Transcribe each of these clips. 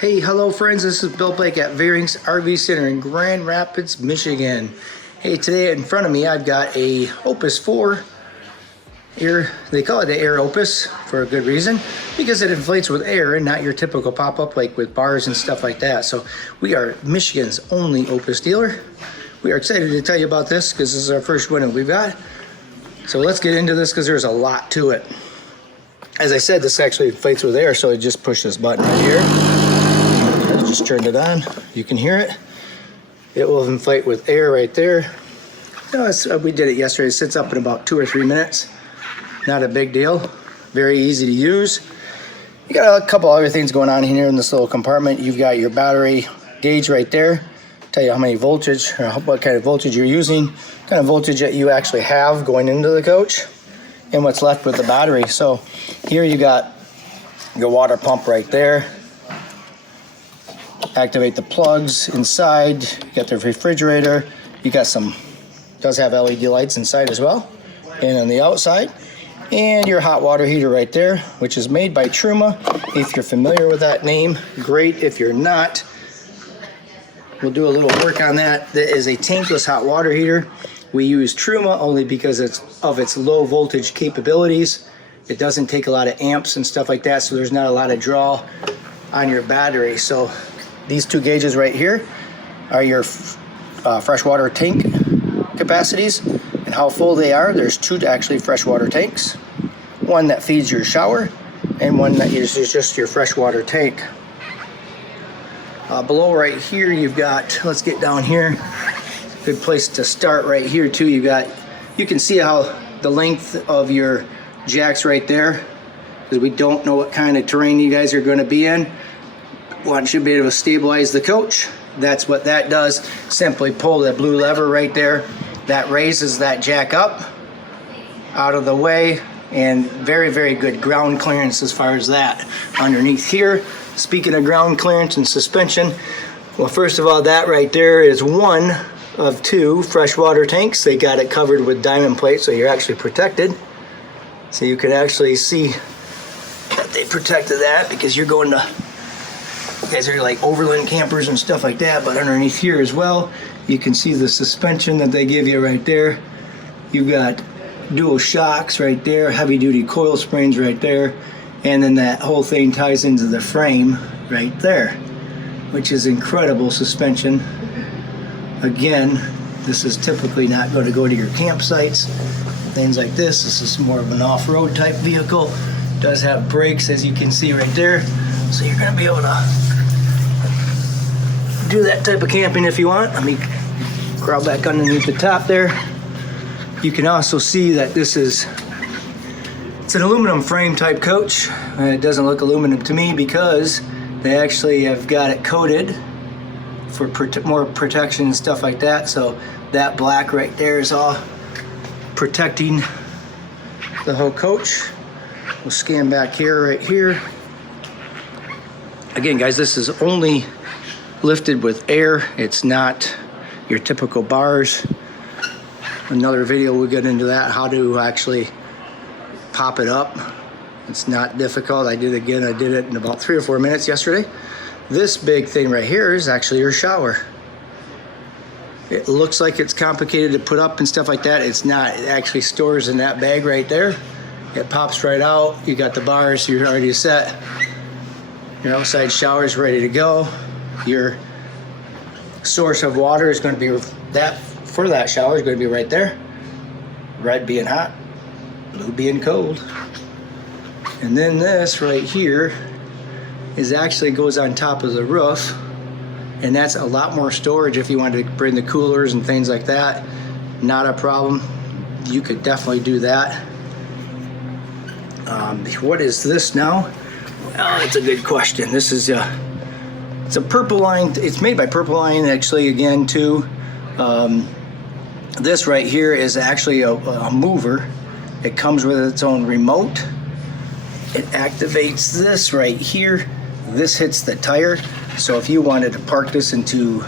Hey, hello friends, this is Bill Blake at Veurink's RV Center in Grand Rapids, Michigan. Hey, today in front of me I've got a Opus 4 air. They call it the Air Opus for a good reason, because it inflates with air and not your typical pop-up like with bars and stuff like that. So we are Michigan's only Opus dealer. We are excited to tell you about this because this is our first one that we've got. So let's get into this because there's a lot to it. As I said, this actually inflates with air, so I just push this button right here. I just turned it on. You can hear it. It will inflate with air right there. No, we did it yesterday. It sits up in about 2 or 3 minutes. Not a big deal. Very easy to use. You got a couple other things going on here in this little compartment. You've got your battery gauge right there. Tell you how many voltage or what kind of voltage you're using, kind of voltage that you actually have going into the coach, and what's left with the battery. So here you got your water pump right there. Activate the plugs inside. You got the refrigerator. You got some, does have LED lights inside as well, and on the outside. And your hot water heater right there, which is made by Truma. If you're familiar with that name, great. If you're not, we'll do a little work on that. That is a tankless hot water heater. We use Truma only because of its low voltage capabilities. It doesn't take a lot of amps and stuff like that, so there's not a lot of draw on your battery. So these two gauges right here are your freshwater tank capacities and how full they are. There's two actually freshwater tanks. One that feeds your shower and one that is just your freshwater tank. Below right here you've got, let's get down here, good place to start right here too. You can see how the length of your jacks right there, because we don't know what kind of terrain you guys are going to be in. Want you to be able to stabilize the coach. That's what that does. Simply pull that blue lever right there. That raises that jack up out of the way, and very, very good ground clearance as far as that. Underneath here, speaking of ground clearance and suspension, well, first of all, that right there is one of two freshwater tanks. They got it covered with diamond plate, so you're actually protected. So you can actually see that they protected that, because you're going to, you guys are like overland campers and stuff like that. But underneath here as well, you can see the suspension that they give you right there. You've got dual shocks right there, heavy duty coil springs right there, and then that whole thing ties into the frame right there, which is incredible suspension. Again, this is typically not going to go to your campsites, things like this. This is more of an off-road type vehicle. It does have brakes, as you can see right there, so you're going to be able to do that type of camping if you want. Let me crawl back underneath the top there. You can also see that it's an aluminum frame type coach. It doesn't look aluminum to me because they actually have got it coated for more protection and stuff like that. So that black right there is all protecting the whole coach. We'll scan back here, right here. Again, guys, this is only lifted with air. It's not your typical bars. Another video we'll get into that, how to actually pop it up. It's not difficult. I did it in about 3 or 4 minutes yesterday. This big thing right here is actually your shower. It looks like it's complicated to put up and stuff like that. It's not. It actually stores in that bag right there. It pops right out. You got the bars, you're already set. Your outside shower is ready to go. Your source of water is going to be for that shower is going to be right there. Red being hot, blue being cold. And then this right here is actually goes on top of the roof, and that's a lot more storage if you wanted to bring the coolers and things like that. Not a problem. You could definitely do that. What is this now? Well, it's a good question. This is it's a Purple Line. It's made by Purple Line actually, again too. This right here is actually a mover. It comes with its own remote. It activates this right here. This hits the tire. So if you wanted to park this into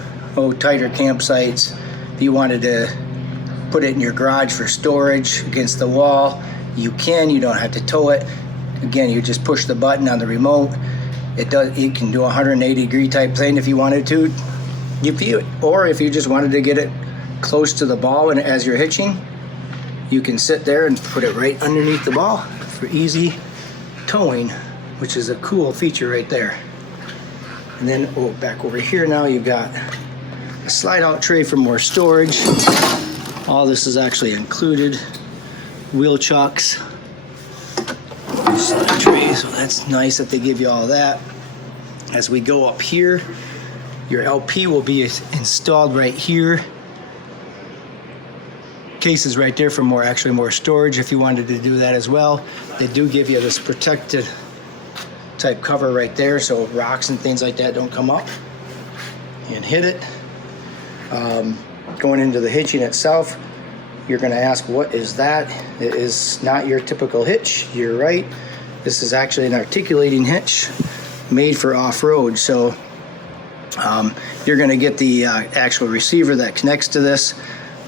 tighter campsites, if you wanted to put it in your garage for storage against the wall, you can. You don't have to tow it. Again, you just push the button on the remote. You can do a 180-degree type thing if you wanted to. Or if you just wanted to get it close to the ball and as you're hitching, you can sit there and put it right underneath the ball for easy towing, which is a cool feature right there. And then back over here now, you've got a slide out tray for more storage. All this is actually included. Wheel chucks, slide tray, so that's nice that they give you all that. As we go up here, your LP will be installed right here. Cases right there for more storage if you wanted to do that as well. They do give you this protected type cover right there, so rocks and things like that don't come up and hit it. Going into the hitching itself, you're going to ask, what is that? It is not your typical hitch. You're right. This is actually an articulating hitch made for off-road. So you're going to get the actual receiver that connects to this.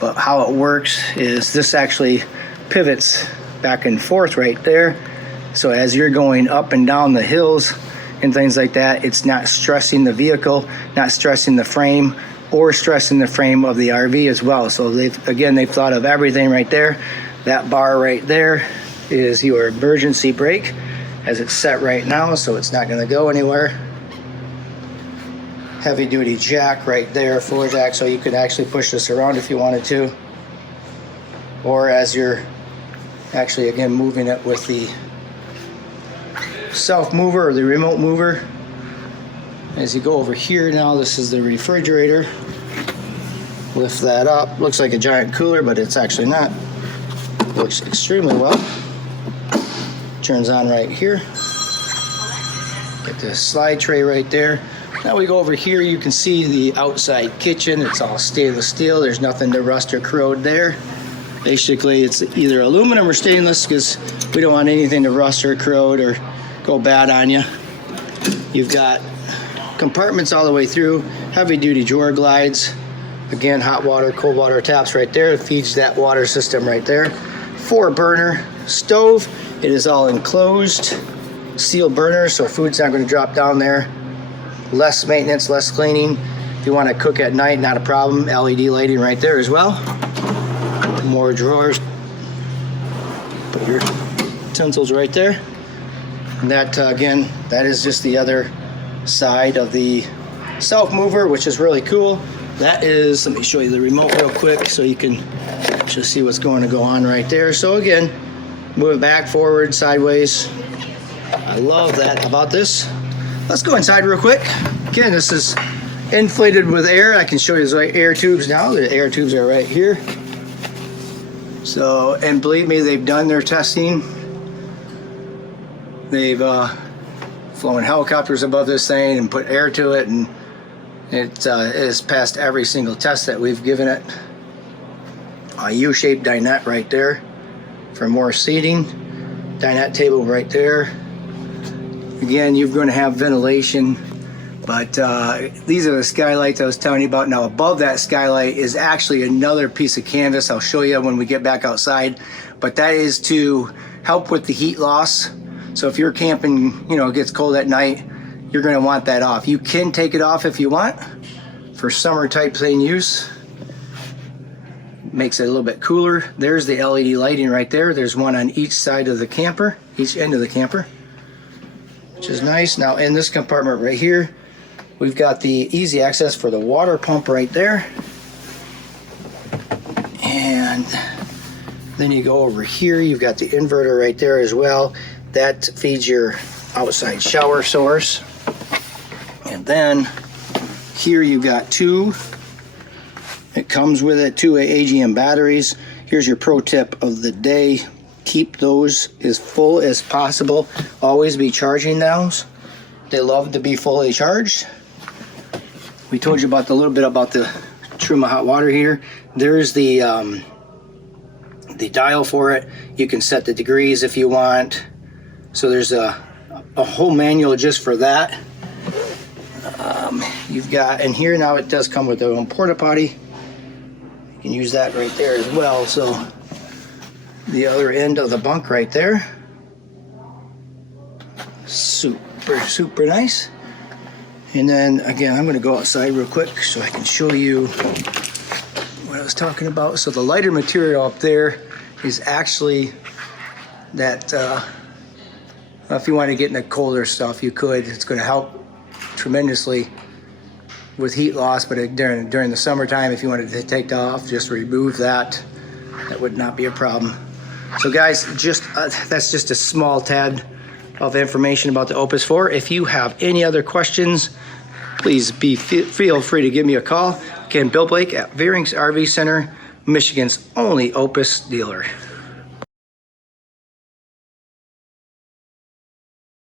But how it works is this actually pivots back and forth right there. So as you're going up and down the hills and things like that, it's not stressing the vehicle, not stressing the frame, or stressing the frame of the RV as well. So they've thought of everything right there. That bar right there is your emergency brake as it's set right now, so it's not going to go anywhere. Heavy duty jack right there, floor jack, so you could actually push this around if you wanted to. Or as you're actually again moving it with the self mover or the remote mover. As you go over here now, this is the refrigerator. Lift that up. Looks like a giant cooler, but it's actually not. Works extremely well. Turns on right here. Get the slide tray right there. Now we go over here, you can see the outside kitchen. It's all stainless steel. There's nothing to rust or corrode there. Basically, it's either aluminum or stainless because we don't want anything to rust or corrode or go bad on you. You've got compartments all the way through, heavy duty drawer glides. Again, hot water, cold water taps right there. It feeds that water system right there. 4-burner stove. It is all enclosed. Sealed burner, so food's not going to drop down there. Less maintenance, less cleaning. If you want to cook at night, not a problem. LED lighting right there as well. More drawers. Put your utensils right there. And that, again, that is just the other side of the self mover, which is really cool. That is, let me show you the remote real quick so you can just see what's going to go on right there. So again, move it back, forward, sideways. I love that about this. Let's go inside real quick. Again, this is inflated with air. I can show you the air tubes now. The air tubes are right here. So, and believe me, they've done their testing. They've flown helicopters above this thing and put air to it, and it has passed every single test that we've given it. A U-shaped dinette right there for more seating. Dinette table right there. Again, you're going to have ventilation, but these are the skylights I was telling you about. Now above that skylight is actually another piece of canvas. I'll show you when we get back outside, but that is to help with the heat loss. So if you're camping, you know, it gets cold at night, you're going to want that off. You can take it off if you want for summer type thing use. Makes it a little bit cooler. There's the LED lighting right there. There's one on each side of the camper, each end of the camper, which is nice. Now in this compartment right here, we've got the easy access for the water pump right there. And then you go over here, you've got the inverter right there as well. That feeds your outside shower source. And then here you've got two, it comes with it, 2 AGM batteries. Here's your pro tip of the day. Keep those as full as possible. Always be charging those. They love to be fully charged. We told you about a little bit about the Truma hot water heater. There's the dial for it. You can set the degrees if you want. So there's a whole manual just for that. You've got, and here now it does come with their own porta potty. You can use that right there as well. So the other end of the bunk right there. Super nice. And then again, I'm going to go outside real quick so I can show you what I was talking about. So the lighter material up there is actually that, if you want to get into colder stuff, you could. It's going to help tremendously with heat loss, but during the summertime, if you wanted to take that off, just remove that. That would not be a problem. So guys, just that's just a small tad of information about the Opus 4. If you have any other questions, please feel free to give me a call. Again, Bill Blake at Veurink's RV Center, Michigan's only Opus dealer.